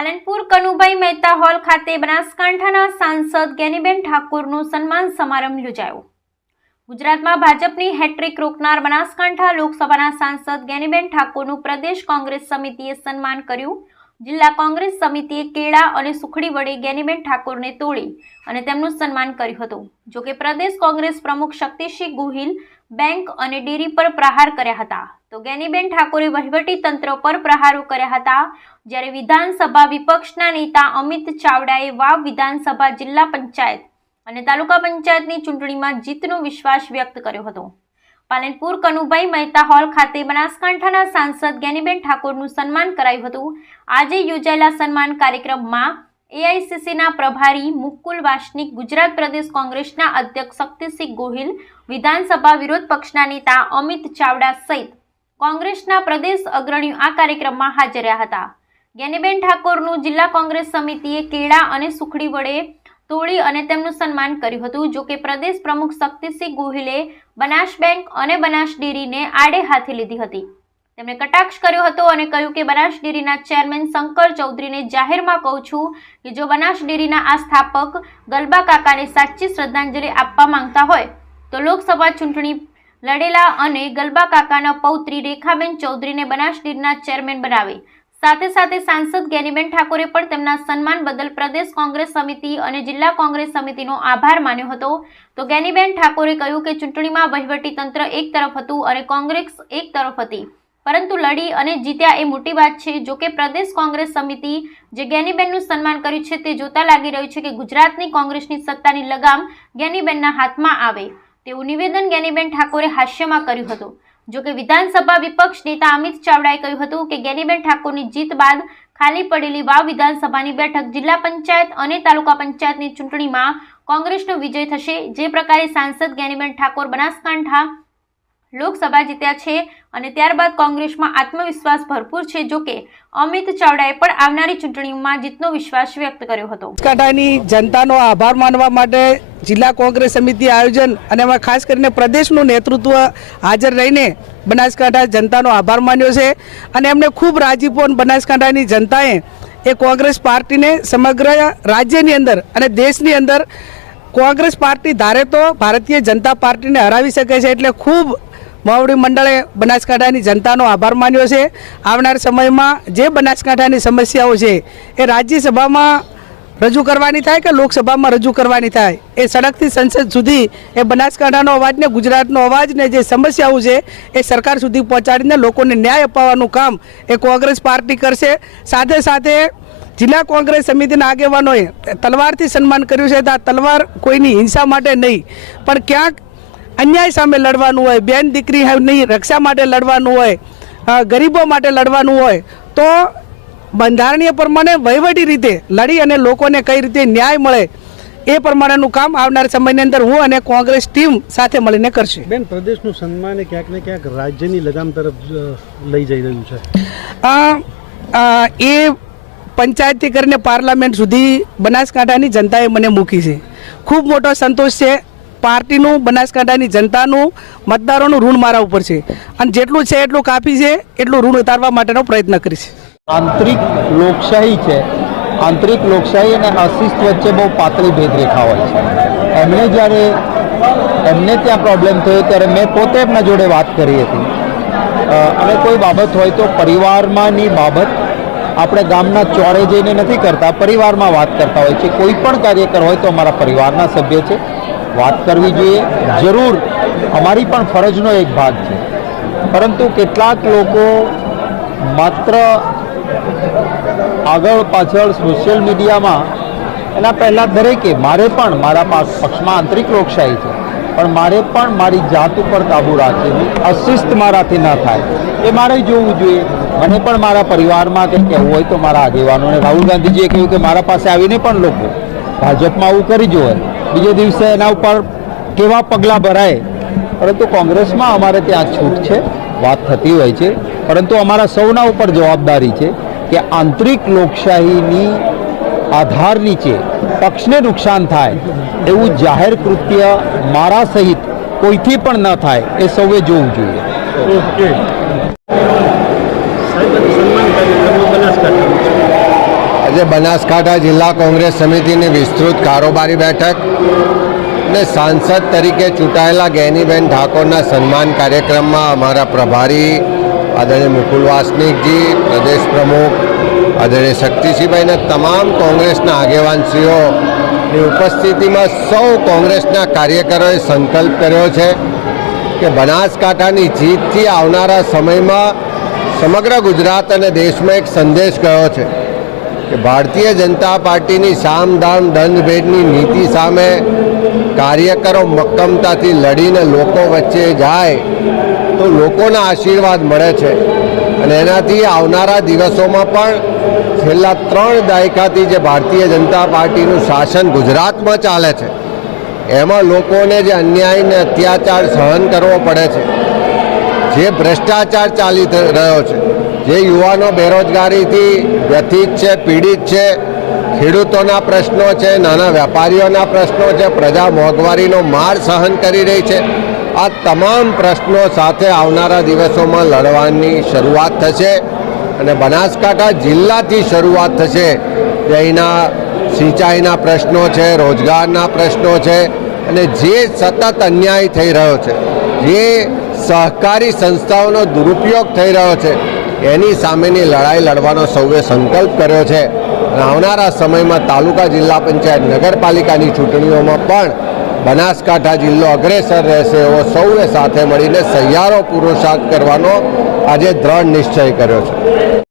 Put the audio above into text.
Palanpur Kanubhai Mehta hall ખાતે બનાસકાંઠાના સાંસદ જ્ઞાનીબેન ઠાકોરનો સન્માન સમારંભ યોજાયો। ગુજરાતમાં ભાજપની હેટ્રિક રોકનાર બનાસકાંઠા લોકસભાના સાંસદ જ્ઞાનીબેન ઠાકોરનું પ્રદેશ કોંગ્રેસ સમિતિએ સન્માન કર્યું। જિલ્લા કોંગ્રેસ સમિતિએ કેળા અને સુખડી વડે જ્ઞાનીબેન ઠાકોરને તોડી અને તેમનું સન્માન કર્યું હતું। જો કે પ્રદેશ કોંગ્રેસ પ્રમુખ શક્તિસિંહ ગોહિલ બેંક અને ડેરી પર પ્રહાર કર્યા હતા, તો જ્ઞાનીબેન ઠાકોરે વહીવટી તંત્ર પર પ્રહારો કર્યા હતા। જ્યારે વિધાનસભા વિપક્ષના નેતા અમિત ચાવડાએ વાવ વિધાનસભા, જિલ્લા પંચાયત અને તાલુકા પંચાયતની ચૂંટણીમાં જીતનો વિશ્વાસ વ્યક્ત કર્યો હતો। પાલનપુર કનુભાઈ મહેતા હોલ ખાતે બનાસકાંઠાના સાંસદ જ્ઞાનીબેન ઠાકોરનું સન્માન કરાયું હતું। આજે યોજાયેલા સન્માન કાર્યક્રમમાં એઆઈસીસીના પ્રભારી મુકુલ વાસનિક, ગુજરાત પ્રદેશ કોંગ્રેસના અધ્યક્ષ શક્તિસિંહ ગોહિલ, વિધાનસભા વિરોધ પક્ષના નેતા અમિત ચાવડા સહિત કોંગ્રેસના પ્રદેશ અગ્રણીઓ આ કાર્યક્રમમાં હાજર રહ્યા હતા। જ્ઞાનીબેન ઠાકોરનું જિલ્લા કોંગ્રેસ સમિતિએ કેળા અને સુખડી વડે તોડી અને તેમનું સન્માન કર્યું હતું। જો કે પ્રદેશ પ્રમુખ શક્તિસિંહ ગોહિલે બનાસ બેંક અને બનાસ ડેરીને આડે હાથે લીધી હતી। તેમણે કટાક્ષ કર્યો હતો અને કહ્યું કે બનાસ ડેરીના ચેરમેન શંકર ચૌધરીને જાહેરમાં કહું છું કે જો બનાસ ડેરીના આ સ્થાપક ગલબા કાકાને સાચી શ્રદ્ધાંજલિ આપવા માંગતા હોય તો લોકસભા ચૂંટણી લડેલા અને ગલબા કાકાના પૌત્રી રેખાબેન ચૌધરીને બનાસ ડેરીના ચેરમેન બનાવે। સાથે સાથે સાંસદ જ્ઞાનીબેન ઠાકોરે પણ તેમના સન્માન બદલ પ્રદેશ કોંગ્રેસ સમિતિ અને જિલ્લા કોંગ્રેસ સમિતિનો આભાર માન્યો હતો। તો જ્ઞાનીબેન ઠાકોરે કહ્યું કે ચૂંટણીમાં વહીવટી તંત્ર એક તરફ હતું અને કોંગ્રેસ એક તરફ હતી, પરંતુ લડી અને જીત્યા એ મોટી વાત છે। જો કે પ્રદેશ કોંગ્રેસ સમિતિ જે જ્ઞાનીબેનનું સન્માન કર્યું છે તે જોતા લાગી રહ્યું છે કે ગુજરાતની કોંગ્રેસની સત્તાની લગામ જ્ઞાનીબેનના હાથમાં આવે તેવું નિવેદન જ્ઞાનીબેન ઠાકોરે હાસ્યમાં કર્યું હતું। જો કે વિધાનસભા વિપક્ષ નેતા અમિત ચાવડાએ કહ્યું હતું કે જ્ઞાનીબેન ઠાકોરની જીત બાદ ખાલી પડેલી વાવ વિધાનસભાની બેઠક, જિલ્લા પંચાયત અને તાલુકા પંચાયતની ચૂંટણીમાં કોંગ્રેસનો વિજય થશે। જે પ્રકારે સાંસદ જ્ઞાનીબેન ઠાકોર બનાસકાંઠા લોકસભા જીત્યા છે અને ત્યારબાદ કોંગ્રેસમાં આત્મવિશ્વાસ ભરપૂર છે। જો કે અમિત ચાવડાએ પણ આવનારી ચૂંટણીઓમાં જીતનો વિશ્વાસ વ્યક્ત કર્યો હતો। બનાસકાંઠાની જનતાનો આભાર માનવા માટે જિલ્લા કોંગ્રેસ સમિતિ આયોજન અને એમાં ખાસ કરીને પ્રદેશનું નેતૃત્વ હાજર રહીને બનાસકાંઠા જનતાનો આભાર માન્યો છે અને એમને ખૂબ રાજીપો બનાસકાંઠાની જનતાએ એ કોંગ્રેસ પાર્ટીને સમગ્ર રાજ્યની અંદર અને દેશની અંદર કોંગ્રેસ પાર્ટી ધારે તો ભારતીય જનતા પાર્ટીને હરાવી શકે છે, એટલે ખૂબ માવડી મંડળે બનાસકાંઠાની જનતાનો આભાર માન્યો છે। આવનાર સમયમાં જે બનાસકાંઠાની સમસ્યાઓ છે એ રાજ્યસભામાં રજૂ કરવાની થાય કે લોકસભામાં રજૂ કરવાની થાય, એ સડકથી સંસદ સુધી એ બનાસકાંઠાનો અવાજને, ગુજરાતનો અવાજને જે સમસ્યાઓ છે એ સરકાર સુધી પહોંચાડીને લોકોને ન્યાય અપાવવાનું કામ એ કોંગ્રેસ પાર્ટી કરશે। સાથે સાથે જિલ્લા કોંગ્રેસ સમિતિના આગેવાનોએ તલવારથી સન્માન કર્યું છે। તો આ તલવાર કોઈની હિંસા માટે નહીં, પણ ક્યાંક અન્યાય સામે લડવાનું હોય, બેન દીકરીની રક્ષા માટે લડવાનું હોય, ગરીબો માટે લડવાનું હોય, તો બંધારણીય પ્રમાણે વહીવટી રીતે લડી અને લોકોને કઈ રીતે ન્યાય મળે એ પ્રમાણેનું કામ આવનાર સમયની અંદર હું અને કોંગ્રેસ ટીમ સાથે મળીને કરશે। બેન, પ્રદેશનું સન્માન ક્યાંક ને ક્યાંક રાજ્યની લગામ તરફ લઈ જઈ રહ્યું છે। એ પંચાયતથી કરીને પાર્લામેન્ટ સુધી બનાસકાંઠાની જનતાએ મને મૂકી છે। ખૂબ મોટો સંતોષ છે। પાર્ટીનું, બનાસકાંઠાની જનતાનું, મતદારોનું ઋણ મારા ઉપર છે અને જેટલું છે એટલું કાફી છે, એટલું ઋણ ઉતારવા માટેનો પ્રયત્ન કરીશ। આંતરિક લોકશાહી છે, આંતરિક લોકશાહી અને અશિસ્ત વચ્ચે બહુ પાતળી ભેદરેખા હોય છે। એમને ત્યાં પ્રોબ્લેમ થયો ત્યારે મેં પોતે એમના જોડે વાત કરી હતી અને કોઈ બાબત હોય તો પરિવારમાંની બાબત આપણે ગામના ચોરે જઈને નથી કરતા, પરિવારમાં વાત કરતા હોય છે। કોઈ પણ કાર્યકર હોય તો અમારા પરિવારના સભ્ય છે, વાત કરવી જોઈએ, જરૂર અમારી પણ ફરજનો એક ભાગ છે। પરંતુ કેટલાક લોકો માત્ર આગળ પાછળ સોશિયલ મીડિયામાં એના પહેલાં દરેકે મારે પણ મારા પક્ષમાં આંતરિક લોકશાહી છે, પણ મારે પણ મારી જાત ઉપર કાબૂ રાખીને અશિસ્ત મારાથી ન થાય એ મારે જોવું જોઈએ। મને પણ મારા પરિવારમાં કંઈ કહેવું હોય તો મારા આગેવાનોને, રાહુલ ગાંધીજીએ કહ્યું કે મારા પાસે આવીને પણ લોકો ભાજપમાં આવું કરી જોવે, બીજે દિવસે એના ઉપર કેવા પગલાં ભરાય, પરંતુ કોંગ્રેસમાં અમારે ત્યાં છૂટ છે, વાત થતી હોય છે, પરંતુ અમારા સૌના ઉપર જવાબદારી છે કે આંતરિક લોકશાહીની આધાર નીચે પક્ષને નુકસાન થાય એવું જાહેર કૃત્ય મારા સહિત કોઈથી પણ ન થાય એ સૌએ જોવું જોઈએ। આજે બનાસકાંઠા જિલ્લા કોંગ્રેસ સમિતિની વિસ્તૃત કારોબારી બેઠક ને સાંસદ તરીકે ચૂંટાયેલા ગેનીબેન ઠાકોરના સન્માન કાર્યક્રમમાં અમારા પ્રભારી આદરણીય મુકુલ વાસનિકજી, પ્રદેશ પ્રમુખ આદરણીય શક્તિસિંહભાઈ અને તમામ કોંગ્રેસના આગેવાનશ્રીઓની ઉપસ્થિતિમાં સૌ કોંગ્રેસના કાર્યકરોએ સંકલ્પ કર્યો છે કે બનાસકાંઠાની જીતથી આવનારા સમયમાં સમગ્ર ગુજરાત અને દેશમાં એક સંદેશ ગયો છે કે ભારતીય જનતા પાર્ટીની સામ દામ દંડ ભેદની નીતિ સામે કાર્યકરો મક્કમતાથી લડીને લોકો વચ્ચે જાય તો લોકોના આશીર્વાદ મળે છે અને એનાથી આવનારા દિવસોમાં પણ છેલ્લા 3 દાયકાથી જે ભારતીય જનતા પાર્ટીનું શાસન ગુજરાતમાં ચાલે છે એમાં લોકોને જે અન્યાય ને અત્યાચાર સહન કરવો પડે છે, જે ભ્રષ્ટાચાર ચાલી રહ્યો છે, જે યુવાનો બેરોજગારીથી વ્યથિત છે, પીડિત છે, ખેડૂતોના પ્રશ્નો છે, નાના વેપારીઓના પ્રશ્નો છે, પ્રજા મોંઘવારીનો માર સહન કરી રહી છે, આ તમામ પ્રશ્નો સાથે આવનારા દિવસોમાં લડવાની શરૂઆત થશે અને બનાસકાંઠા જિલ્લાથી શરૂઆત થશે. જે અહીંના સિંચાઈના પ્રશ્નો છે, રોજગારના પ્રશ્નો છે અને જે સતત અન્યાય થઈ રહ્યો છે, જે સહકારી સંસ્થાઓનો દુરુપયોગ થઈ રહ્યો છે એની સામેની લડાઈ લડવાનો સૌએ સંકલ્પ કર્યો છે અને આવનારા સમયમાં તાલુકા, જિલ્લા પંચાયત, નગરપાલિકાની ચૂંટણીઓમાં પણ બનાસકાંઠા જિલ્લો અગ્રેસર રહેશે એવો સૌએ સાથે મળીને સહિયારો પુરુષાર્થ કરવાનો આજે દ્રઢ નિશ્ચય કર્યો છે.